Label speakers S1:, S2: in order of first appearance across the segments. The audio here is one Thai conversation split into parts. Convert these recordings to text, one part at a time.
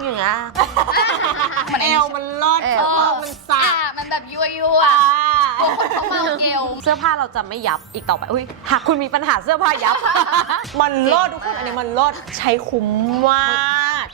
S1: อย่างเงี้ย
S2: มันเอวมันลอดมันสับ
S3: มันแบบยั่วพวกคนเขาเมาเกล
S1: เสื้อผ้าเราจะไม่ยับอีกต่อไปอุ้ยหากคุณมีปัญหาเสื้อผ้ายับ
S2: มันลอดทุกคนอันนี้มันลอดใช้คุ้มมาก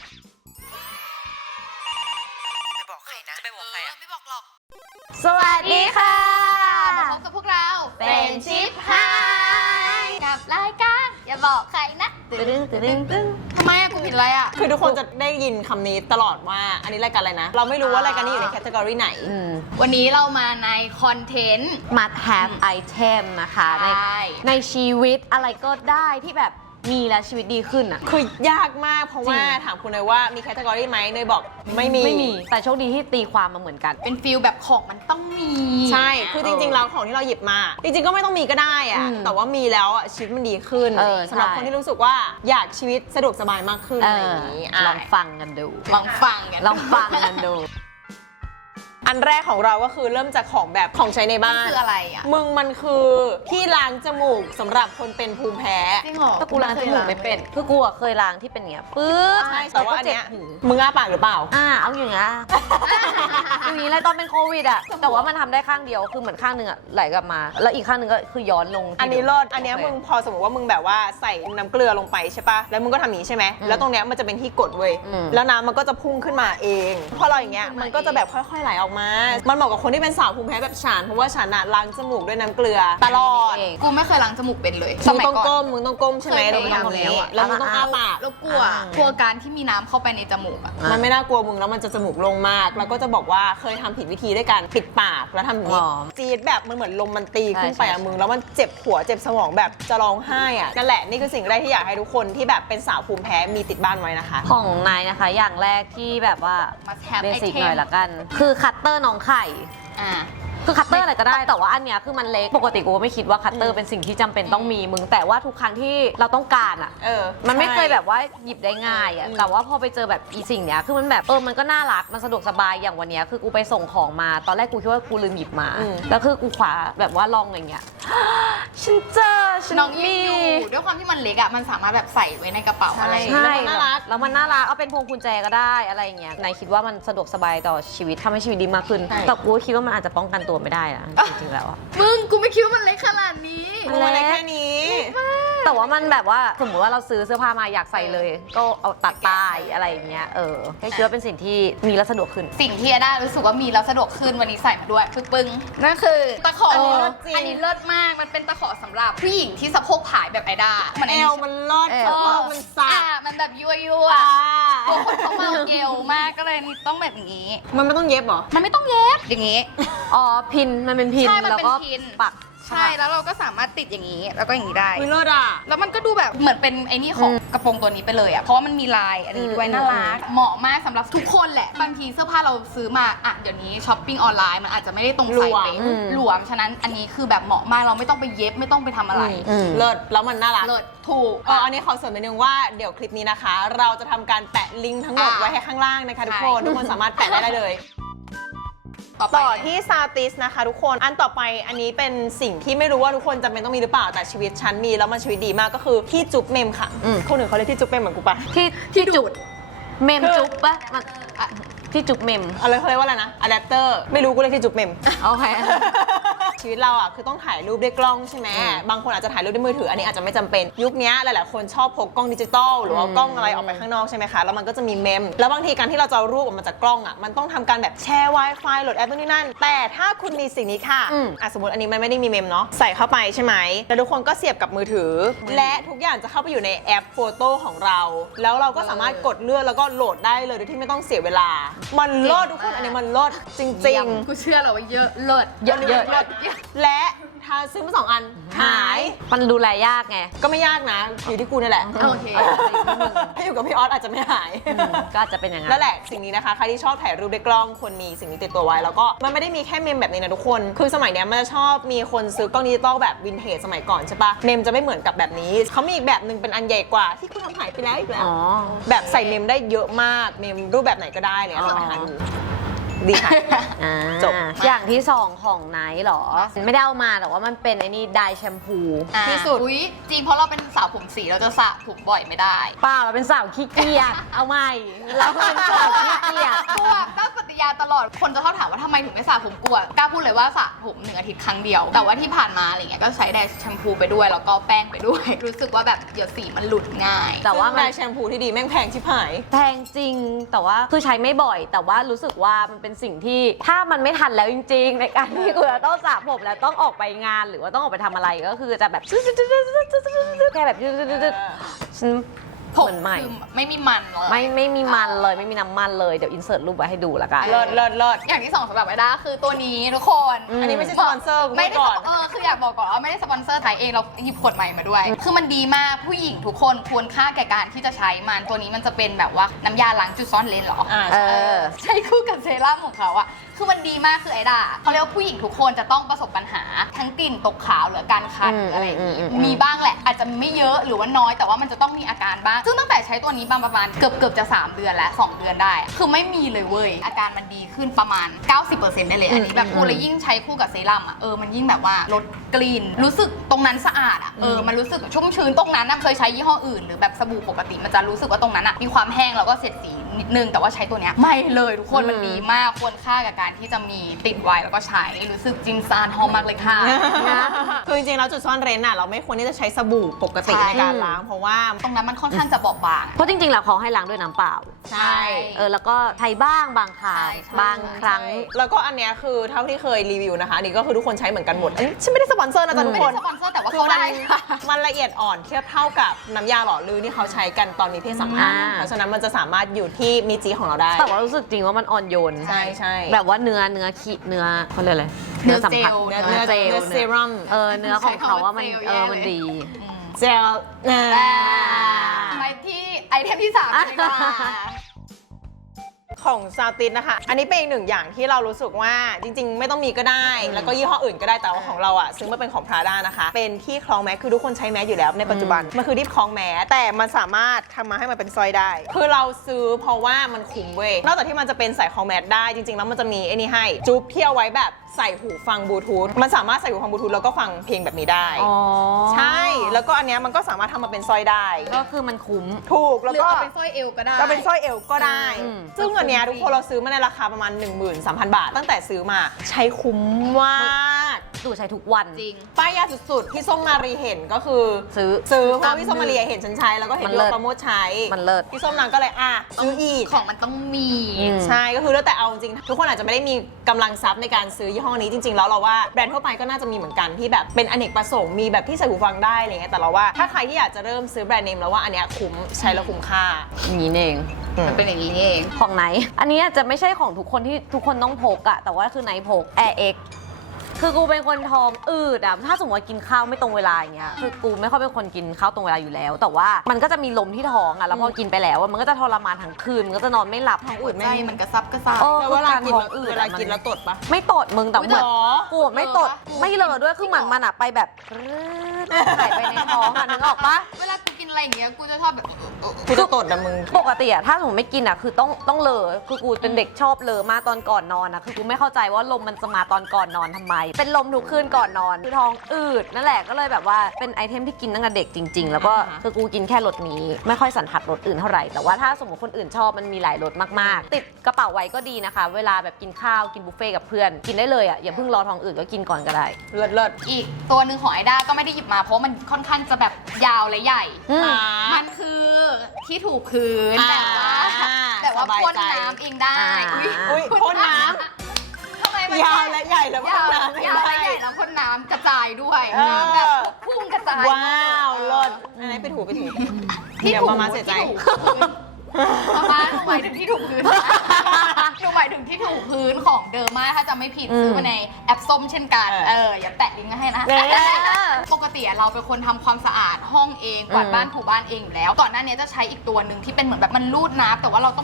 S4: ไปบอกใครนะจะไปบอกใครอ่ะไม่บอกหรอก
S1: สวัสดีค่ะ
S3: มาพบกับพวกเรา
S1: Friendship
S3: กับรายการอย่าบอกใครนะ
S1: ตึ้ง
S3: ทำไมอะกูผิดอะไรอะ
S2: คือทุกคนจะได้ยินคำนี้ตลอดว่าอันนี้รายการอะไรนะเราไม่รู้ว่ารายการนี้อยู่ในแคตตากรีไหน
S3: วันนี้เรามาในคอนเทนต์
S1: must have item นะคะ
S3: ใช่
S1: ในชีวิตอะไรก็ได้ที่แบบมีแล้วชีวิตดีขึ้นอ่ะ
S2: คือยากมากเพราะว่า
S1: จริง
S2: ถามคุณเลยว่ามีแคตตากรีไหมเนยบอกไม่มี
S1: แต่โชคดีที่ตีความมาเหมือนกัน
S3: เป็นฟิลแบบของมันต้องมี
S2: ใช่ คือจริงๆแล้วของที่เราหยิบมา จริงๆก็ไม่ต้องมีก็ได้อะ
S1: อืม
S2: แต่ว่ามีแล้วอะชีวิตมันดีขึ้น สำหรับ
S1: ใช่
S2: คนที่รู้สึกว่าอยากชีวิตสะดวกสบายมากขึ้นอะไรอย่างนี้
S1: ลองฟังกันดู
S3: ลองฟังกัน
S1: ลองฟังกันดู
S2: อันแรกของเราก็คือเริ่มจากของแบบของใช้ในบ้าน
S3: คืออะไรอะ
S2: มึงมันคือที่ล้างจมูกสำหรับคนเป็นภูมิแพ้
S3: จริงเหรอ
S1: ก็กูล้างจมูกไม่เป็นคือกูอะเคยล้างที่เป็นอย่างเงี้ยปื๊ด
S2: ใช่แต่ว่าอันเนี้ย
S1: จ็บหู
S2: มึงอ้าปากหรือเปล่า
S1: เอาอย่างเงี้ยอย่างนี้เลยตอนเป็นโควิดอะแต่ว่ามันทำได้ข้างเดียวคือเหมือนข้างหนึงอะไหลกลับมา แล้วอีกข้างหนึงก็คือย้อนลงที่
S2: อันนี้รอดอันเนี้ยมึงพอสมมติว่ามึงแบบว่าใส่น้ำเกลือลงไปใช่ปะแล้วมึงก็ทำอย่างนี้ใช่ไหมแล้วตรงเนี้ยมันจะเป็นที่กดเว้ยแล้วน้ำมันก็จะพุ่งขึ้นมาเองพอเราอย่างเงี้ยมันก็จะแบบค่อยๆไหลออกมา มันเหมาะกับคนที่เป็นสาวภูมิแพ้แบบฉันเพราะว่าฉันอะล้างจมูกด้วยน้ำเกลือตลอด
S3: กูไม่เคยล้างจมูกเป็นเลย
S2: มึงต้องก้มมึงต้องก้มใช่ไหม
S3: เคย
S2: ตรง
S3: พยายาม
S2: นี้
S3: แล้ว
S2: แล้วมึงต้องอ้าปาก
S3: แล้วกลัวการที่มีน้ำเข้าไปในจมูกอะ
S2: มันไม่น่ากลัวมึงแล้วมันจะจมูกโลงมาก แล้วก็จะบอกว่าเคยทำผิดวิธีด้วยการปิดปากแล้วทำอย่างนี้จี๊ดแบบมันเหมือนลมมันตีขึ้นไปอะมึงแล้วมันเจ็บหัวเจ็บสมองแบบจะร้องไห้อะนั่นแหละนี่คือสิ่งแรกที่อยากให้ทุกคนที่แบบเป็นสาวภูมิแพ้มีติดบ้านไว้นะคะ
S1: ของนายนะคะ อย่างแรกที่แบบว่า
S3: must have
S1: เบสิก
S3: item
S1: หน่อยละกัน คือคัตเตอร์น้องไข่
S3: อ่า
S1: คือคัตเตอร์อะไรก็ได้ แต่ว่าอันเนี้ยคือมันเล็ก ปกติกูก็ไม่คิดว่าคัตเตอร์เป็นสิ่งที่จำเป็นต้องมีมึง แต่ว่าทุกครั้งที่เราต้องการอ่ะ มันไม่เคยแบบว่าหยิบได้ง่ายอ่ะ แต่ว่าพอไปเจอแบบอีสิ่งเนี้ย คือมันแบบมันก็น่ารัก มันสะดวกสบาย อย่างวันเนี้ยคือกูไปส่งของมา ตอนแรกกูคิดว่ากูลืมหยิบมา แล้วคือกูขวาแบบว่าลองอย่างเงี้ย ฉันเจอฉัน
S3: น้องยื
S1: มี
S3: นอยู่ด้วยความที่มันเล็กอะมันสามารถแบบใส่ไว้ในกระเป๋าอะไร
S1: ใช่
S2: แล้วมันน่ารัก
S1: แล้วมันน่ารัก เอาเป็นพวงกุญแจก็ได้อะไรอย่างเงี้ยนายคิดว่ามันสะดวกสบายต่อชีวิตทำให้ชีวิตดีมากขึ้น แต่กูคิดว่ามันอาจจะป้องกันตัวไม่ได้นะจริงๆแล้วอะ
S3: มึงกูไม่คิดว่ามันเล็กขนาดนี้
S2: มึงอะไรแค่นี้
S1: แต่ว่ามันแบบว่าสมมติว่าเราซื้อเสื้อผ้ามาอยากใส่เลย ก็เอาตัดป้ายอะไรอย่างเงี้ยก็คิดว่าเป็นสิ่งที่มีแล้วสะดวกขึ้น
S3: สิ่งที่ได้รู้สึกว่ามีแล้วสะดวกขึ้นวันนี้ใส่มาด้วยปึ้งนั่นคือตะขออั
S2: อันนี้เลิศจริง
S3: นนี้เลิศมากมันเป็นตะขอสำหรับผู้หญิงที่สะโพกผายแบบไอด้ามัน
S2: เอ
S3: ไอ้
S2: ว
S3: นี่
S2: มันลอด
S1: เอว
S2: สะโพกมันสับ
S3: มันแบบยั่วพวกคนเขาเมาเกลมากก็เลยต้องแบบอย่างนี้
S2: มันไม่ต้องเย็บเหรอ
S3: มันไม่ต้องเย็บอย่างนี้
S1: พินมันเป็นพิน
S3: ใช่มัน
S1: แล้ว
S3: เป็น
S1: ก็
S3: พิน
S1: ปัก
S3: ใช่แล้วเราก็สามารถติดอย่างนี้แล้วก็อย่างนี้ได้
S2: มึงเลิศอ่ะ
S3: แล้วมันก็ดูแบบเหมือนเป็นไอ้นี่ของกระโปรงตัวนี้ไปเลยอะเพราะว่ามันมีลายอันนี้ด้วยน่ารักเหมาะมากสำหรับทุกคนแหละบางทีเสื้อผ้าเราซื้อมาอะเดี๋ยวนี้ช้อปปิ้งออนไลน์มันอาจจะไม่ได้ตรงไซส์เป๊ะหลวมฉะนั้นอันนี้คือแบบเหมาะมากเราไม่ต้องไปเย็บไม่ต้องไปทำอะไร
S2: เลิศแล้วมันน่ารัก
S3: เลิศถูก
S2: อันนี้ขอเสริมนิดนึงว่าเดี๋ยวคลิปนี้นะคะ เราจะทำการแปะลิงก์ทั้งหมดไว้ให้ข้างล่างนะคะทุกคนทุกคนสามารถแปะได้เลย ต่อที่ซาติสนะคะทุกคนอันต่อไปอันนี้เป็นสิ่งที่ไม่รู้ว่าทุกคนจำเป็นต้องมีหรือเปล่าแต่ชีวิตฉันมีแล้วมันชีวิตดีมากก็คือที่จุ๊บเมมค่ะคนอื่นเขาเรียกที่จุ๊บเมมเหมือนกูปะ
S1: ที่จุดเมมจุ๊บปะมันที่จุ๊บเมม
S2: อะไรเขาเรียกว่าอะไรนะอะแดปเตอร์ไม่รู้กูเรียกที่จุ๊บเมม
S1: โอเค
S2: ชีวิตเราอ่ะคือต้องถ่ายรูปด้วยกล้องใช่ไหมบางคนอาจจะถ่ายรูปด้วยมือถืออันนี้อาจจะไม่จำเป็นยุคนี้หลายๆคนชอบพกกล้องดิจิตอลหรือว่ากล้องอะไรออกไปข้างนอกใช่ไหมคะแล้วมันก็จะมีเมมแล้วบางทีการที่เราจะเอารูปออกมาจากกล้องอ่ะมันต้องทำการแบบแชร์ Wi-Fi โหลดแอปนู่นนี่นั่นแต่ถ้าคุณมีสิ่งนี้ค่ะสมมติอันนี้มันไม่ได้มีเมมเนาะใส่เข้าไปใช่ไหมแล้วทุกคนก็เสียบกับมือถือและทุกอย่างจะเข้าไปอยู่ในแอปโฟโต้ของเราแล้วเราก็สามารถกดเลือกแล้วก็โหลดได้เลยโดยที่ไม่ต้องเสียเวลามันโหลดทุกคนอันนี้มันโหลดจริงๆ
S3: กูเชื่อเหรอว่าเยอะเลิศ
S1: เยอะ
S2: และถ้าซื้อมา2 อันหาย
S1: มันดูแลยากไง
S2: ก็ไม่ยากนะอยู่ที่กูนี่แหละ
S3: โอเค
S2: ถ้าอยู่กับพี่ออสอาจจะไม่หาย
S1: ก็อาจจะเป็นอย่างนั้น
S2: นั่นแหละสิ่งนี้นะคะใครที่ชอบถ่ายรูปด้วยกล้องควรมีสิ่งนี้ติดตัวไว้แล้วก็มันไม่ได้มีแค่เมมแบบนี้นะทุกคนคือสมัยเนี้ยมันจะชอบมีคนซื้อกล้องดิจิตอลแบบวินเทจสมัยก่อนใช่ปะเมมจะไม่เหมือนกับแบบนี้เขามีอีกแบบหนึ่งเป็นอันใหญ่กว่าที่คุณทำหายไปแล้วอีกแล้วแบบใส่เมมได้เยอะมากเมมรูปแบบไหนก็ได้เลยเอาไปหาดูดีค่ะ จบ
S1: อย่างที่สองของไนท์เหรอ ไม่ได้เอามาแต่ว่ามันเป็นไอ้นี่ไดร์แชมพู
S2: ที่สุด
S3: อุ๊ยจริงเพราะเราเป็นสาวผมสีเราจะสระผมบ่อยไม่ได้
S1: เปล่าเราเป็นสาวขี้เกียจเอาใหม่เราเป็นสาวขี้เกียจ
S3: กลัวตั้งปฏิญาณตลอดคนจะชอบถามว่าทำไมถึงไม่สระผมกลัวกล้าพูดเลยว่าสระผม1 อาทิตย์ครั้งเดียว แต่ว่าที่ผ่านมาอะไรเงี้ยก็ใช้ไดร์แชมพูไปด้วยแล้วก็แป้งไปด้วย รู้สึกว่าแบบเดี๋ยวสีมันหลุดง่าย
S1: แต่ว่า
S2: ซึ่ง
S1: มัน
S2: ได้แชมพูที่ดีแม่งแพงชิบหาย
S1: แพงจริงแต่ว่าคือใช้ไม่บ่อย แต่ว่ารู้สึกว่ามันเป็นสิ่งที่ถ้ามันไม่ทันแล้วจริงๆ ในการที่กูจะต้องสระผมแล้วต้องออกไปงานหรือว่าต้องออกไปทำอะไรก็คือจะแบบแค่แบบฉัน
S3: ผม
S1: เหมือนใหม่
S3: คือไม่มีมันเลย
S1: ไม่มีมันเลยไม่มีน้ำมันเลยเดี๋ยวอินเสิร์ตรูปไว้ให้ดูละกัน
S2: เลิศเลิศเลิศ
S3: อย่างที่สองสำหรับไอด้าคือตัวนี้ทุกคน
S2: อันนี้ไม่ใช่สปอนเซอร์กู
S3: ไม่
S2: พูด
S3: ได้
S2: ก่อน
S3: คืออยากบอกก่อนว่าไม่ได้สปอนเซอร์ไทยเองเราหยิบขวดใหม่มาด้วย คือมันดีมากผู้หญิงทุกคนควรค่าแก่การที่จะใช้มันตัวนี้มันจะเป็นแบบว่าน้ำยาล้างจุดซ่อนเลนเหรอ
S1: เออ
S3: ใช้คู่กับเซรั่มของเขาอะคือมันดีมากคือไอด้าเขาเรียกว่าผู้หญิงทุกคนจะต้องประสบปัญหาทั้งกลิ่นตกขาวหรือการคันหรืออะไรอย่างนี้มีบ้างแหละอาจจะไม่เยอะหรือว่าน้อยแต่ว่ามันจะต้องมีอาการบ้างซึ่งตั้งแต่ใช้ตัวนี้ประมาณเกือบจะ3 เดือนแล้ว2 เดือนได้ คือไม่มีเลยเว้ยอาการมันดีขึ้นประมาณ 90% ได้เลยอันนี้แบบกูเลยยิ่งใช้คู่กับเซรั่มอะมันยิ่งแบบว่าลดกลิ่นรู้สึกตรงนั้นสะอาดอะมันรู้สึกชุ่มชื้นตรงนั้นนะเคยใช้ยี่ห้ออื่นหรือแบบสบู่ปกติมันจะรู้สึกว่าตรงนั้นอะมีความแห้งแล้วก็เสียดสีนิดนึงแต่ว่าใช้ตัวเนี้ยไม่เลยทุกคนมันดีมากควรค่ากับการที่จะมีติดไว้แล้วก็ใช้รู้สึกจริงซานหอมมากเลยค่ะ
S2: คือจริงๆแล้วจุดซ่อนเร้นอ่ะเราไม่ควรที่จะใช้สบู่ปกติ
S3: ใช่
S2: ในการล้างเพราะว่า
S3: ตรงนั้นมันค่อนข้างจะบอบบาง
S1: เพราะจริงๆแล้วเขาให้ล้างด้วยน้ำเปล่า
S2: ใช่
S1: แล้วก็ใช้บ้างบางคราว
S3: ใช่
S1: บางครั้ง
S2: แล้วก็อันเนี้ยคือเท่าที่เคยรีวิวนะคะอันนี่ก็คือทุกคนใช้เหมือนกันหมดอันนี้ฉันไม่ได้สปอนเซอร์นะจ๊ะทุก
S3: ไม่
S2: ค
S3: ได้
S2: น
S3: สปอนเซอร์แต่ว่า
S2: คือ
S3: เขา
S2: มัน
S3: ได้ค่ะ
S2: มันละเอียดอ่อนเทียบเท่ากับน้ำยาหล่อลื่นที่เขาใช้กันตอนมีเพศสัมพันธ์
S1: อ่า
S2: เพราะฉะนั้นมันจะสามารถอยู่ที่มีจีของเราได้
S1: แต่ว่ารู้สึกจริงว่ามันอ่อนโยน
S2: ใช่ใช่
S1: แบบว่าเนื้อขีดเนื้อเขาเรียกอะไร
S3: เนื้อ
S1: สัมผัส
S3: เจล
S2: เนื้อ
S1: เนื้อเจล
S2: เนื้อเซรั่ม
S1: เนื้อของเขาว่ามัน
S3: ใช้คำว่าเจลแย่เลย
S1: มันดี
S2: เจล
S3: ไปที่ไอเทมที่3เลยดีกว่า
S2: ของซาวตินนะคะ อันนี้เป็นอีกหนึ่งอย่างที่เรารู้สึกว่าจริงๆ ไม่ต้องมีก็ได้ แล้วก็ยี่ห้ออื่นก็ได้แต่ว่าของเราอ่ะซื้อมาเป็นของ Prada นะคะ เป็นที่คล้องแมสคือทุกคนใช้แมสอยู่แล้วในปัจจุบัน มันคือที่คล้องแมสแต่มันสามารถทำมาให้มันเป็นสร้อยได้ คือเราซื้อเพราะว่ามันคุ้มเว้ยนอกจากที่มันจะเป็นใส่คล้องแมสได้จริงๆแล้วมันจะมีไอ้นี่ให้จุ๊บเที่ยวไว้แบบใส่หูฟังบลูทูธมันสามารถใส่หูฟังบลูทูธแล้วก็ฟังเพลงแบบนี้ได้
S1: อ๋อ
S2: ใช่แล้วก็อันเนี้ยมันก็สามารถทำมาเป็นสร้อยได้
S1: ก็คือมันคุ้ม
S2: ถูก
S3: ห
S2: แล้ว
S3: รือ
S2: ก็
S3: เอาเป็นสร้อยเอวก็ได้
S2: ก็เป็นสร้อยเอวก็ได้
S1: อืม
S2: ซึ่งอันเนี้ยทุกคนเราซื้อมาในราคาประมาณ 13,000 บาท ตั้งแต่ซื้อมาใช้คุ้มมาก
S1: ดูใช้ทุกวัน
S3: จริง
S2: ป้ายยาสุดๆพี่ส้มมารีเห็นก็คือ
S1: ซื้อ
S2: เพราะพี่ส้มมารีเห็นฉันใช้แล้วก็เห็น
S1: มัน
S2: พี่
S1: เลิ
S2: โอ
S1: ศ
S2: ประโมทใช้
S1: มันเลิศ
S2: พี่ส้มนางก็เลยซื้ออีก
S3: ของมันต้องมี
S1: อืม
S2: ใช่ก็คือแล้วแต่เอาจริงทุกคนอาจจะไม่ได้มีกำลังทรัพย์ในการซื้อยี่ห้อนี้จริงๆแล้วเราว่าแบรนด์ทั่วไปก็น่าจะมีเหมือนกันที่แบบเป็นอเนกประสงค์มีแบบที่ใส่หูฟังได้อะไรเงี้ยแต่เราว่าถ้าใครที่อยากจะเริ่มซื้อแบรนด์เนมแล้วว่าอันเนี้ยคุ้มใช้แล้วคุ้มค่า
S1: อย่างนี้เอง
S3: มันเป็นอย่างนี้เอง
S1: ของไหน อันนี้อาจจะไม่ใช่ของทุกคนที่ทุกคนต้องพกอะแต่ว่าคือไหนพก Air X คือกูเป็นคนท้องอืดอะถ้าสมมติว่ากินข้าวไม่ตรงเวลาอย่างเงี้ยคือกูไม่ค่อยเป็นคนกินข้าวตรงเวลาอยู่แล้ว แต่ว่ามันก็จะมีลมที่ท้องอะแล้วพอกินไปแล้วอะมันก็จะทรมานทั้งคืนมันก็จะนอนไม่หลับ
S2: ท้องอืดไม่
S3: ใจมันกระซับกระซ่าย
S1: โอ้
S2: แต่เวลากิน
S1: ท้องอืด
S2: เวลากินแล้วตดปะ
S1: ไม่ตดมึงแต่เหมือน
S2: หรอ
S1: กูอะไม่ตดไม่เลอะด้วยคือเหมือนมันอะไปแบบหายไปในท้องอะนึกออกปะ
S3: เวลากูกินอะไรอย่างเงี้ยกูจะชอบแบบ
S2: กูจะตดนะมึง
S1: ปกติอะถ้าสมมติไม่กินอะคือต้องเลอคือกูเป็นเด็กชอบเลอมากตอนก่อนนอนอะคือกูไม่เข้าใจว่าลมมันจะมาตอนก่อนนอนทำไม เป็นลมทุกคืนก่อนนอนคือท้องอืดนั่นแหละก็เลยแบบว่าเป็นไอเทมที่กินตั้งแต่เด็กจริง ๆ แล้วก็คือกูกินแค่รสนี้ไม่ค่อยสันทัดรสอื่นเท่าไหร่แต่ว่าถ้าสมมติคนอื่นชอบมันมีหลายรสมากๆ ติดกระเป๋าไว้ก็ดีนะคะ เวลาแบบกินข้าวกินบุฟเฟ่ต์กับเพื่อนกินได้เลยอะอย่าเพิ่งรอท้องอืดก็กินก่อนก็ได้
S2: เลิศเลิศ
S3: อีกตัวหนึ่งของไอด้าก็ไม่ได้หยิบมาเพราะมันค่อนข้างจะแบบยาวและใหญ่
S1: อืม
S3: มันคือที่ถูพื้น
S2: อ่า
S3: แต่ว่า
S2: สบาย
S3: พ่น
S2: ใจ
S3: น้ำเองได้
S2: อุ๊ยพ่นน้
S3: ทำไมมัน
S2: ยาวและใหญ่แล้วพ่นน้ำไม่
S3: ยาว
S2: ได้
S3: และใหญ่แล้วพ่นน้ำกระจายด้วย
S2: เออ
S3: แบบพุ่งกระจาย
S2: ว้าวเลิศอันนี้ไปถู
S3: ที่
S2: เดี๋ยว
S3: ถู
S2: มาเสียใจ
S3: ที่ถูพื้นประมาณหนูหมายถึงที่ถูพื้นหนูหมายถึงที่ถูพื้นของเดอร์มาถ้าจะไม่ผิดซื้อมาในแอปส้มเช่นกันอย่าแตะลิงก์ให้นะ ปกติเราเป็นคนทำความสะอาดห้องเองกวาดบ้านถูบ้านเองอยู่แล้ว ก่อนหน้านี้จะใช้อีกตัวหนึ่งที่เป็นเหมือนแบบมันรูดน้ำแต่ว่าเราต้อง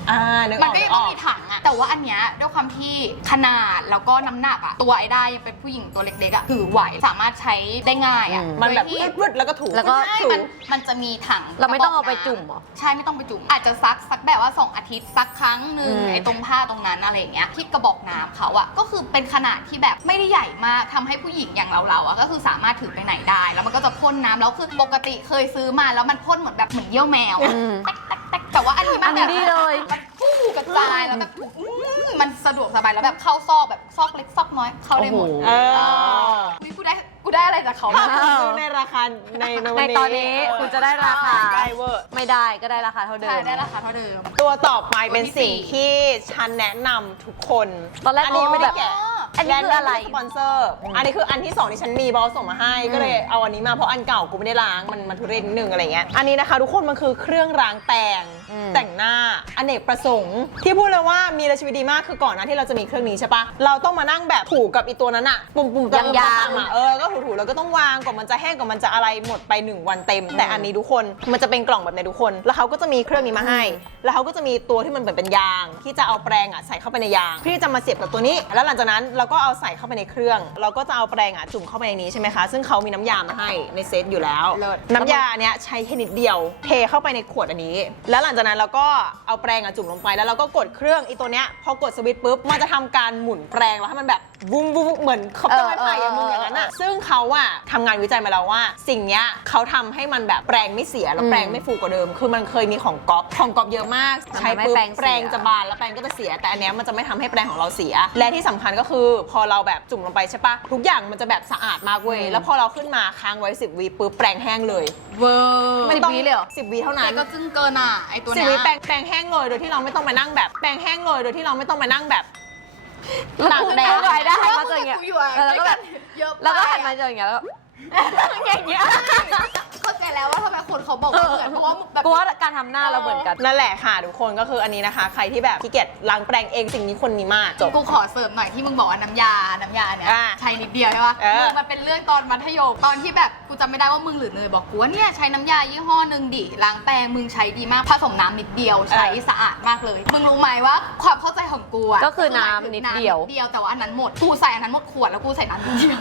S2: นึกอ
S3: มัน
S2: อก
S3: ก็
S2: นึ
S3: ยัง
S2: กอ
S3: ต้อง
S2: อก
S3: มีถังอะแต่ว่าอันเนี้ยด้วยความที่ขนาดแล้วก็น้ำหนักอะตัวไอ้ได้ยังเป็นผู้หญิงตัวเล็กๆอะถือไหวสามารถใช้ได้ง่ายอะ
S2: มันแบบ
S3: โดยที่
S2: วึดๆแล้วก็ถู
S1: แล้วก็
S3: ใช่มันจะมีถัง
S1: เราไม่ต้องเอาไป
S3: กระบกน้ำ
S1: จุ่มเหรอ
S3: ใช่ไม่ต้องไปจุ่มอาจจะซักแบบว่า2 อาทิตย์ซักครั้งหนึ่ง
S1: อืม
S3: ไอ้ตรงผ้าตรงนั้นอะไรอย่างเงี้ยที่กระบอกน้ำเขาอะก็คือเป็นขนาดที่แบบไม่ได้ใหญ่มากทำให้ผู้หญิงอย่างเราอะก็คือสามารถถือไปไหนได้ แล้วมันก็จะพ่นน้ำแล้วคือปกติเคยซื้อมาแล้วมันพ่นเหมือนแบบเหมือนเยี่ยวแมวอะ
S1: อืม
S3: แต่ว่าอันนี้มั
S1: อั
S3: น
S1: น
S3: แบ
S1: นี้
S3: บ
S1: ดีเลย
S3: มันฟู่กระจายแล้วแบบมันสะดวกสบายแล้วแบบเข้าซอกแบบซอกเล็กซอกน้อยเข้าได้หมด
S1: โอ้โห
S3: นี่กูได้อะไรจากเขา
S2: ถ้า
S3: นะ
S2: คุณซื้อในราคาใน
S1: ใน
S2: วันนี้
S1: ตอนนี้คุณจะได้ราคา
S2: ได้เวอร์
S1: ไม่ได้ก็ได้ราคาเท่าเดิ
S3: ใช่
S1: ม
S3: ได้ราคาเท่าเดิม
S2: ตัวต่อไปเป็น
S3: ตัวที่
S2: สิ่ง
S3: สี่
S2: ที่ฉันแนะนำทุกคน
S1: ตอนแรก
S2: อันนี้ไม่ได้
S1: แบบ
S2: แกะ
S1: อันนี้คืออะไร
S2: และนี่สปอนเซอร์ อันนี้คืออันที่ 2 ที่ฉันมีบอลส่งมาให้ ก็เลยเอาอันนี้มาเพราะอันเก่ากูไม่ได้ล้างมันทุเรศนิดนึงอะไรเงี้ยอันนี้นะคะทุกคนมันคือเครื่องล้างแต่ง
S1: อืม
S2: แต่งหน้าอเนกประสงค์ที่พูดเลยว่ามีชีวิตดีมากคือก่อนหนะที่เราจะมีเครื่องนี้ใช่ปะเราต้องมานั่งแบบถูกับอีตัวนั้นอะปุ่มๆ
S1: ยางๆ
S2: ๆอะก็ถูๆแล้วก็ต้องวางก่อนมันจะแห้งก่อนมันจะอะไรหมดไป1 วันเต็ม แต่อันนี้ทุกคนมันจะเป็นกล่องแบบนี้ทุกคนแล้วเขาก็จะมีเครื่องนี้มาให้ แล้วเขาก็จะมีตัวที่มันเหมือนเป็นยาง ที่จะเอาแปรงใส่เข้าไปในยางที่จะมาเสียบกับตัวนี้ แล้วหลังจากนั้นเราก็เอาใส่เข้าไปในเครื่อง เราก็จะเอาแปรงจุ่มเข้าไปในนี้ใช่ไหมคะซึ่งเขามีน้ำยามาให้ในเซตอยู่แล้ว
S3: เลิศ
S2: น้ำยาเนี้ยใช้แค่นิดเดียว เทเข้าไปในขวดอันนี้ แล้วหลังจากนั้นเราก็เอาแปรงจุ่มลงไปแล้วเราก็กดเครื่องอีตัวเนี้ยพอกดสวิตช์ปุ๊บมันจะทำการหมุนแปรงแล้วให้มันแบบวุ้งวุ้งเหมือนเขาต้นไม้ไผ่อะมึงอย่างนั้นอะซึ่งเขาอะทำงานวิจัยมาแล้วว่า สิ่งเนี้ยเขาทำให้มันแบบแปรงไม่เสียแล้วแปรงไม่ฟูกว่าเดิม คือมันเคยมีของก๊อปเยอะมาก ใช้ปุ๊บแปรงจะบานแล้วแปรงก็จะเสีย แต่อันเนี้ยมันจะไม่ทำให้แปรงของเราเสีย และที่สำคัญก็คือพอเราแบบจุ่มลงไปใช่ปะทุกอย่างมันจะแบบสะอาดมากเว้ยแล้วพอเราขึ้นมาค้างไว้10 วิปุ๊บแปรงแห้งเลย
S3: เวอร์
S1: 10 วิเลยเหรอ
S2: 10 วิเท่า
S3: แก
S2: นั้น
S3: ก็จึ้งเกินอ่ะไอตัว
S2: สิ
S3: เนี้
S2: วิ
S3: ย
S2: แปรงแห้งเลยโดยที่เราไม่ต้องมานั่งแบบแปรงแห้งเลยโดยที่เราไม่ต้องมานั่งแบบ
S1: ตากแดดไว้ได้
S3: แล้ว
S1: มาเจออย่างเงี้ย
S3: กูอยู่อะ
S1: แล้วก็แบบ
S3: เยอะไป
S1: แล้วก็หันมาเจออย่างเงี้ยแล้ว
S3: อย่างเงี้ยเข้าใจแล้วว่าทำไมคนเขาบอกว่าเหมือนเพราะว่าแบบ
S1: กูว่าการทำหน้าเราเหมือนกัน
S2: นั่นแหละค่ะทุกคนก็คืออันนี้นะคะ ใครที่แบบขี้เกียจล้างแปรงเองสิ่งนี้คนนี้มากจบ
S3: กูขอเสริมหน่อยที่มึงบอกว่าน้ำยาเนี่ย
S2: อ่า
S3: ใช้นิดเดียวใช่ปะ
S2: เออ
S3: มึงมันเป็นเรื่องตอนมัธยมตอนที่แบบกูจำไม่ได้ว่ามึงหรือเนยบอกกูว่าเนี่ยใช้น้ำยายี่ห้อหนึ่งดิล้างแปรงมึงใช้ดีมากผสมน้ำนิดเดียวใช้สะอาดมากเลยมึงรู้ไหมว่าความเข้าใจของกูอะ
S1: ก็คือน้ำนิดเดียว
S3: น้ำนิดเดียวแต่ว่าอันนั้นหมดกูใส่อันนั้นหมดขวดแล้วกูใส่น้ำนิดเดียว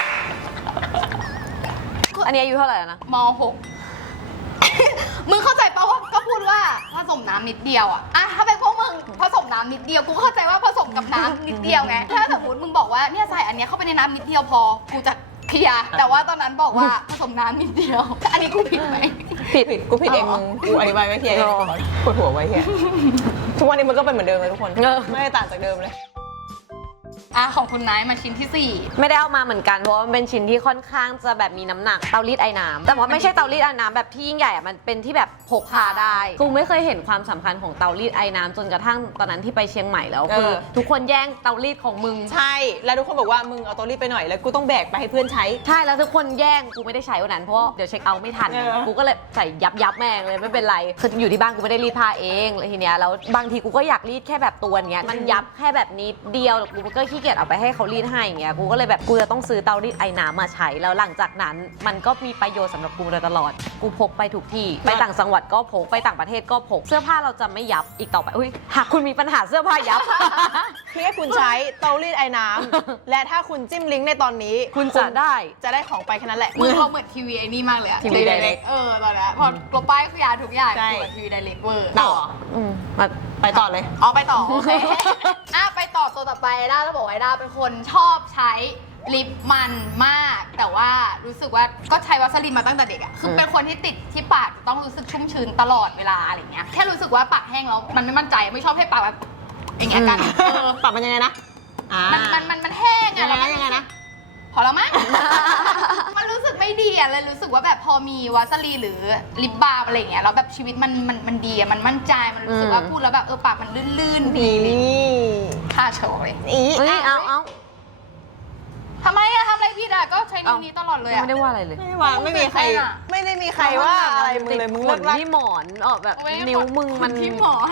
S1: อันนี้อายุเท่าไหร่แล้วนะ
S3: ม .6 มึงเข้าใจปะว่าก็พูดว่าผสมน้ำนิดเดียวอะถ้าเป็นพวกมึงผสมน้ำนิดเดียวกูก็เข้าใจว่าผสมกับน้ำนิดเดียวไงถ้าสมมติมึงบอกว่าเนี่ยใส่อันเนี้ยเข้าไปในน้ำนิดเดียวพอกูจะเคลียร์แต่ว่าตอนนั้นบอกว่าผสมน้ำนิดเดียว อันนี้กูผิดไหม
S2: ผิดกูผิดเองมึงกูอธิบายไม่เคลียร์เอง
S1: อ๋อ
S2: ปวดหัวไว้เฮียทุกวันนี้มันก็เป็นเหมือนเดิมเลยทุกคน
S1: เออ
S2: ไม่ได้ต่างจากเดิมเลย
S3: ของคุณนายมาชิ้นที่
S1: ไม่ได้เอามาเหมือนกันเพราะว่ามันเป็นชิ้นที่ค่อนข้างจะแบบมีน้ำหนักเตารีดไอ้น้ำแต่ว่าไม่ใช่เตารีดไอ้น้ำแบบที่ยิ่งใหญ่อะมันเป็นที่แบบพกพาได้กูไม่เคยเห็นความสำคัญของเตารีดไอ้น้ำจนกระทั่งตอนนั้นที่ไปเชียงใหม่แล้วคือ ทุกคนแย่งเตารีดของมึง
S2: ใช่แล้วทุกคนบอกว่ามึงเอาตัวรีดไปหน่อยแล้วกูต้องแบกไปให้เพื่อนใช้
S1: ใช่แล้วทุกคนแย่งกูไม่ได้ใช้วันนั้นเพราะว่าเดี๋ยวเช็คเอาท์ไม่ทัน กูก็เลยใส่ยับแม่งเลยไม่เป็นไรคืออยู่ที่บ้านกูไม่ได้รีดผ้าเองเลยทีเนี้ยแล้วบางทีกูก็อยากรีดแค่แบบตัวเนี้ยมันยับแค่แบบนิดเดียวกูก็ขี้เกียจเอาไปให้เขารีดให้อย่างเงี้ยกูก็เลยแบบกูจะต้องซื้อเตารีดไอ้น้ำมาใช้แล้วหลังจากนั้นมันก็มีประโยชน์สำหรับกูโดยตลอดกูพกไปทุกที่ไปต่างจังหวัดก็พกไปต่างประเทศก็พกเสื้อผ้าเราจะไม่ยับอีกต่อไปอุ้ยหากคุณมีปัญหาเสื้อผ้ายับ
S2: เพื่อให้คุณใช้เตารีดไอ้น้ำและถ้าคุณจิ้มลิงก์ในตอนนี้
S1: คุณจะได้
S2: จะได้ของไปแค่นั้นแหละ
S3: 4 มึงเขาเหมือนทีวีไอ้นี่มากเลยอะ
S1: ทีวี Direct
S3: ตอนนี้พอกลบป้ายขยาทุกอย่าง
S2: ใช่
S3: ตัวทีวีไดเรกเวอร์
S2: ต่อ
S1: มา
S2: ไปต่อเลย
S3: ไปต่อโอเค ไปต่อตัวต่อไปไอด้าแล้วบอกไอด้าเป็นคนชอบใช้ลิปมันมาก แต่ว่ารู้สึกว่าก็ใช้วัสลินมาตั้งแต่เด็กอะคือเป็นคนที่ติดที่ปากต้องรู้สึกชุ่มชื้นตลอดเวลาอะไรเงี้ยแค่รู้สึกว่าปากแห้งแล้วมันไม่มั่นใจไม่ชอบให้ปากแบบอย่างเงี้ยกัน
S2: ปรับมันยังไงนะ
S3: มันแห้ง
S2: ยั
S3: อะ
S2: งไง
S3: แล้ว
S2: นะยังไงนะ
S3: พอแล้วมั้ง มันรู้สึกไม่ดีอะเลยรู้สึกว่าแบบพอมีวาสลีนหรือลิปบาล์มอะไรเงี้ยแล้วแบบชีวิตมันดีอะมันมั่นใจมันรู้สึกว่าพูดแล้วแบบปากมันลื่นๆดีเลยค่าโชว์เลย
S1: เฮ้ยเอา
S3: ทำไมอะทำอะไรผิดอะก็ใช้นิ้วนี้ตลอดเลยอะ
S1: ไม่ได้ว่าอะไรเลย
S2: ไม่มีใครว่าอะไรมึงเลยมึง
S1: ข
S2: เลิ
S1: น
S2: กรัก
S1: ที่หมอนออกแบบ
S3: เว้ย
S1: นิ้วมึงมัน
S3: ขนที่หมอน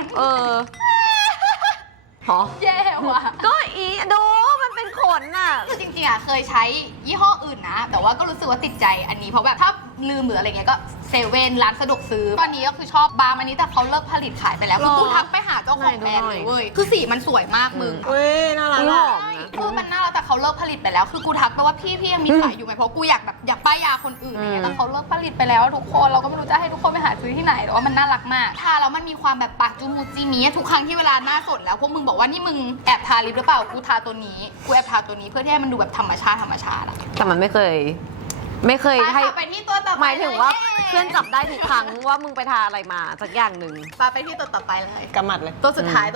S1: หรอ
S3: แย่ว่ะ
S1: ก็อีดูมันเป็นขนน่ะ
S3: คือจริงๆอะเคยใช้ยี่ห้ออื่นนะ แต่ว่าก็รู้สึกว่าติดใจอันนี้เพราะแบบถ้าลืมหรืออะไรเงี้ยก็เซเว่นร้านสะดวกซื้อตอนนี้ก็คือชอบบาร์มันนี้แต่เขาเลิกผลิตขายไปแล้วคือกูทักไปหาเจ้าของแบรนด์เลยเว้ยคือสีมันสวยมากมึง
S2: เว้ยน่ารัก
S1: ห
S2: อะ
S1: อม
S3: ใช่
S1: นะ
S3: คือมันน่ารักแต่เขาเลิกผลิตไปแล้วคือกูทักไปว่าพี่ยังมีขายอยู่ไหมเพราะกูอยากแบบอยากป้ายยาคนอื่นอย่างเงี้ยแต่เขาเลิกผลิตไปแล้วทุกคนเราก็ไม่รู้จะให้ทุกคนไปหาซื้อที่ไหนแต่ว่ามันน่ารักมากทาแล้วมันมีความแบบปากจูมูจิมีทุกครั้งที่เวลาหน้าสดแล้วพวกมึงบอกว่านี่มึงแอบทาลิปหรือเปล่ากูทาตัวนี้กูแอบทาตัวนี้เพื่อที่ให้มันดูแบบธรรมชาติอะ
S1: แต่มันไม่เคยให้
S3: ไปที่ตัวต่อไป
S1: หมายถึงว่าเพื่อนจับได้ทุกครั้งว่ามึงไปทาอะไรมาสักอย่างหนึ่ง
S3: ไปที่ตัวต่อไปเลย
S2: กำมัดเลย
S3: ตัวสุดท้าย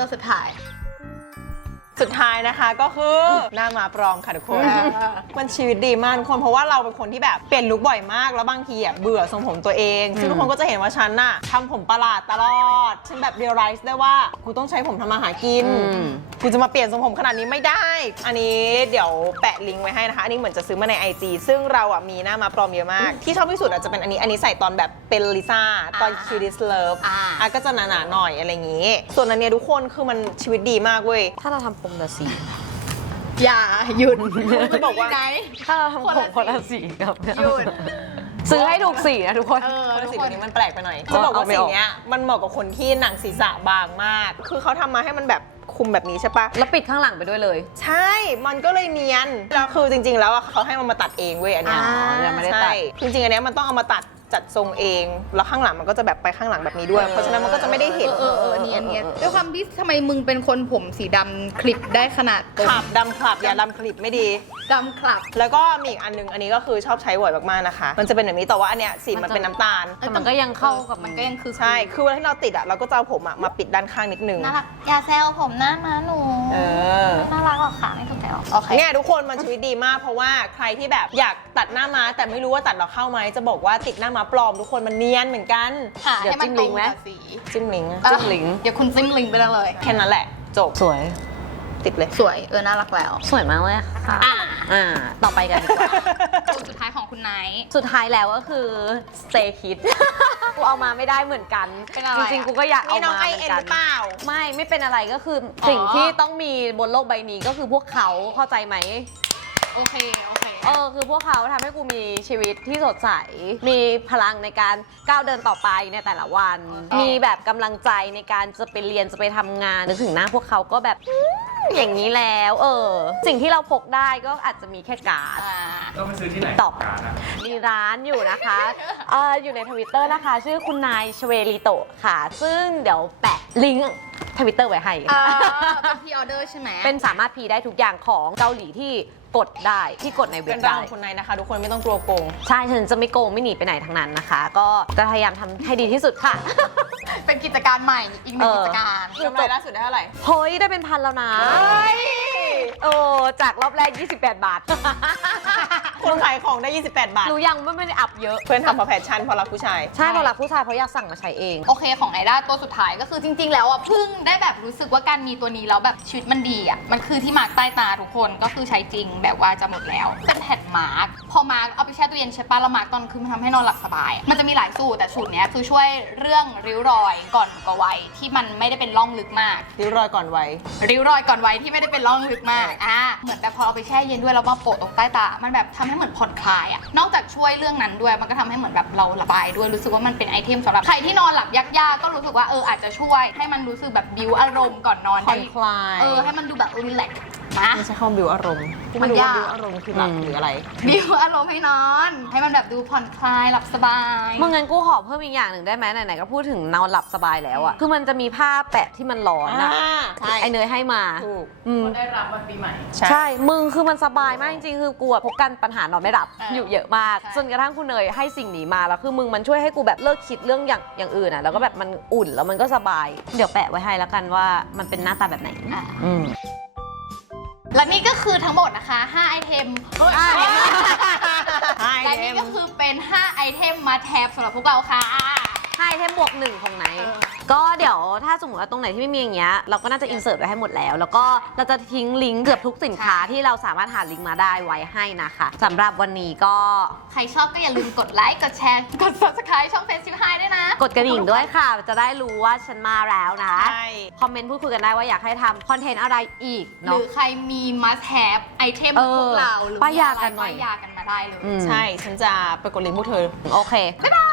S2: สุดท้ายนะคะก็คือหน้ามาปลอมค่ะทุกคน มันชีวิตดีมากทุกคนเพราะว่าเราเป็นคนที่แบบเปลี่ยนลุคบ่อยมากแล้วบางทีอ่ะเบื่อทรงผมตัวเองซึ่งทุกคนก็จะเห็นว่าฉันน่ะทำผมประหลาดตลอดฉันแบบเรียลไลซ์ได้ว่ากูต้องใช้ผมทำมาหากินกูจะมาเปลี่ยนทรงผมขนาดนี้ไม่ได้ อันนี้เดี๋ยวแปะลิงก์ไว้ให้นะคะอันนี้เหมือนจะซื้อมาใน IG ซึ่งเราอ่ะมีหน้ามาปลอมเยอะมากที่ชอบที่สุดอาจจะเป็นอันนี้ใส่ตอนแบบเป็นลิซ่าตอน Cuties Love ก็จะหนาๆหน่อยอะไรอย่างงี้ส่วนอันเนี้ยทุกคนคือมันชีวิตดีมากเว้ย
S1: ถ้าเราทำผมละสี
S3: อย่าหยุด
S2: จะบอกว่า
S3: ไหน
S1: ถ้าเราทำผมคนละสีกับ
S3: หยุด
S1: ซื้อให้ถูกสีนะทุกคน
S2: คนละ
S3: ทุ
S2: สี
S3: กค
S2: ตั
S3: น
S2: วนี้มันแปลกไปหน่อยจะบอกว่า
S1: เอาไม่
S2: สี
S1: ออก
S2: เนี้ยมันเหมาะกับคนที่หนังศีรษะบางมาก คือเขาทำมาให้มันแบบคุมแบบนี้ใช่ปะ
S1: แล้วปิดข้างหลังไปด้วยเลย
S2: ใช่ มันก็เลยเนียนแล้วคือจริงๆแล้วอะเขาให้มันมาตัดเองเว้ยอันเนี้ย
S1: ยังไม่ได้ตัด
S2: ใช่จริงๆอันเนี้ยมันต้องเอามาตัดจัดทรงเองแล้วข้างหลังมันก็จะแบบไปข้างหลังแบบนี้ด้วย เพราะฉะนั้นมันก็จะไม่ได้เห็น
S3: เนียนด้วยความที่ทำไมมึงเป็นคนผมสีดำคลิปได้ขนาดตรง
S2: ขับดำขับอย่าดำคลิปไม่ดี
S3: ดำคลับ
S2: แล้วก็มีอีกอันนึงอันนี้ก็คือชอบใช้บ่อยมากๆนะคะ มันจะเป็นแบบนี้แต่ว่าอันเนี้ยสีมันเป็นน้ำตาล
S1: แต่มันก็ยังเข้ากับ
S3: มันก็ยังคือ
S2: ใช่คือเวลาที่เราติดอะเราก็จะเอาผมอะมาปิดด้านข้างนิดนึง
S3: น่ารักอย่าแซวผมหน้าม้าหนู น่ารักหรอกค่ะไม่ถูกใจหรอกโอเค
S2: เนี่ยทุกคนมันชีวิตดีมากเพราะว่าใครที่แบบอยากตัดหน้าม้าแต่ไม่รู้ว่าตัดเราเข้าไหมจะบอกว่าติดหน้าม้าปลอมทุกคนมันเนียนเหมือนกัน
S3: หาให้มันตรงกับสี
S2: จิ้มลิงก์
S1: จิ้มลิงก์
S3: เดี๋ยวคุณจิ้มลิงก์ไปเลย
S2: แค่นั้นแหละจบ
S1: สวย
S2: ติดเลย
S3: สวยน่ารักแล้ว
S1: สวยมากเลยค่ะต่อไปกันดีกว่า
S3: ตัวสุดท้ายของคุณไนท์
S1: สุดท้ายแล้วก็คือ Stay Kid กูเอามาไม่ได้เหมือนกัน
S3: เป็นอะไร
S1: จ
S3: อะ
S1: ริงๆ กูก็อยากเอา
S2: นี่น้อง
S1: มา
S2: ไอ
S1: เหมื
S2: เอ็
S1: อน น
S2: ห
S1: กั
S2: รื
S1: น
S2: อเปล่า
S1: ไม่เป็นอะไรก็คือสิ่งที่ต้องมีบนโลกใบนี้ก็คือพวกเขาเข้าใจไหม
S3: โอเค
S1: คือพวกเขาทำให้กูมีชีวิตที่สดใส มีพลังในการก้าวเดินต่อไปในแต่ละวัน มีแบบกำลังใจในการจะไปเรียนจะไปทำงานนึกถึงหน้าพวกเขาก็แบบอย่างนี้แล้ว สิ่งที่เราพกได้ก็อาจจะมีแค่การ์ด
S5: ต้องไปซื้อที่ไหน
S1: ตอบ
S5: การ์ดอะ
S1: มีร้านอยู่นะคะ อยู่ในทวิตเตอร์นะคะ ชื่อคุณนายชเวลิโตะค่ะ ซึ่งเดี๋ยวแปะลิงก์ทวิตเตอร์ไว้ให้
S3: เป็นพรีออเดอร์ใช่ไหม
S1: เป็นสามารถพีได้ทุกอย่างของเกาหลีที่กดได้ที่กดในเว็
S2: เป็
S1: บ
S2: นร้าน
S1: ได้
S2: ของคุณนายนะคะ ทุกคนไม่ต้องกลัวโกง
S1: ใช่ ฉันจะไม่โกงไม่หนีไปไหนทั้งนั้นนะคะ ก็จะพยายามทำให้ดีที่สุดค่ะ
S3: เป็นกิจการใหม่อีกหนึ่งกิจการ
S2: กำไรล่าสุดได้เท่าไหร่
S1: เฮ้ย ได้เป็นพันแล้วนะจากรอบแรก 28 บาท
S2: คนขายของได้ 28 บาท
S1: รู้ยังว่าไม่ได้อัพเยอะ
S2: เพื่อนทำเพราะแพชชั่นเพราะรักผู้ชาย
S1: ใช่เพราะรักผู้ชายเพราะอยากสั่งมาใช้เอง
S3: โอเคของไอด้าตัวสุดท้ายก็คือจริง ๆ แล้วอ่ะเพิ่งได้แบบรู้สึกว่าการมีตัวนี้แล้วแบบชีวิตมันดีอ่ะมันคือที่มาร์กใต้ตาทุกคนก็คือใช้จริงแบบว่าจะหมดแล้วเป็นแผ่นมาร์กพอมาร์กเอาไปแช่ตู้เย็นใช่ปะแล้วมาร์กตอนคืนมันทำให้นอนหลับสบายอะมันจะมีหลายสูตรแต่สูตรเนี้ยคือช่วยเรื่องริ้วรอยก่อนกว่าวัยที่มันไม่ได้เป็นร่องลึกมาก
S2: ริ้วรอยก่อนวัย
S3: ริ้วรอยก่อนวัยที่ไม่ได้เป็นร่องลึกมากเหมือนแต่พอเอาไปแช่เย็นด้วยแล้วมาโปะตรงใต้ตามันแบบทำให้เหมือนผ่อนคลายอ่ะนอกจากช่วยเรื่องนั้นด้วยมันก็ทำให้เหมือนแบบเราระบายด้วยรู้สึกว่ามันเป็นไอเทมสำหรับใครที่นอนหลับยากๆก็รู้สึกว่าอาจจะช่วยให้มันรู้สึกแบบบิวอารมณ์ก่อนนอน
S2: ผ่
S3: ได้
S2: อนคลาย
S3: ให้มันดูแบบรีแลกซ์นะ
S2: ไม่ใช่คำบิวอารมณ์กู
S3: มั
S2: ไม่
S3: น
S2: รู้ว่าย
S3: าก
S2: บิวอารมณ์คือหลับหรืออะไร
S3: บิวอารมณ์ให้นอน ให้มันแบบดูผ่อนคลายหลับสบาย
S1: มึงงั้นกูขอเพิ่มอีกอย่างหนึ่งได้ไหมไหนๆก็พูดถึงนอนหลับสบายแล้วอะคือมันจะมีผ้าแปะที่มันร้อนอะ
S2: ใช่
S1: ไอเนยให้มา
S2: ถูก
S1: อืม
S3: ได้รับวันปีใหม่
S1: ใช่ มึงคือมันสบายมากจริงๆ คือกูอะพบกันปัญหานอนไม่หลับอยู่เยอะมาก
S3: ใช่
S1: จนกระทั่งคุณเนยให้สิ่งนี้มาแล้วคือมึงมันช่วยให้กูแบบเลิกคิดเรื่องอย่างอื่นอะแล้วก็แบบมันอุ่นแล้วมันก็สบาย เดี๋ยวแปะไว้ให้แล้วกันว่ามันเป็นหน้าตาแบบไหน อืม
S3: และนี่ก็คือทั้งหมดนะคะ5ไอเทมและนี่ก็คือเป็น5ไอเทมมาแทบสำหรับพวกเราค่ะ
S1: ให้เทมบวกหนึ่งของไหนก็เดี๋ยวถ้าสมมติว่าตรงไหนที่ไม่มีอย่างเงี้ยเราก็น่าจะอินเสิร์ตไว้ให้หมดแล้วแล้วก็เราจะทิ้งลิงก์เกือบทุกสินค้าที่เราสามารถหาลิงก์มาได้ไว้ให้นะคะสำหรับวันนี้ก็
S3: ใครชอบก็อย่าลืมกดไลค์กดแชร์กด subscribe ช่อง Facebook High ด้วยนะ
S1: กดกระดิ่งด้วยค่ะจะได้รู้ว่าฉันมาแล้วนะ
S2: ใช่
S1: คอมเมนต์พูดคุยกันได้ว่าอยากให้ทำคอนเทนต์อะไรอีก
S3: หรื
S1: เนาะ
S3: อใครมี must have ไอเทมของพวกเราหรือ
S1: ป้ายยากันหน่อย
S3: ป้ายยากันมาได้เลย
S2: ใช่ฉันจะไปกดลิงก์พวกเธอ
S1: โอเค
S3: บ๊ายบาย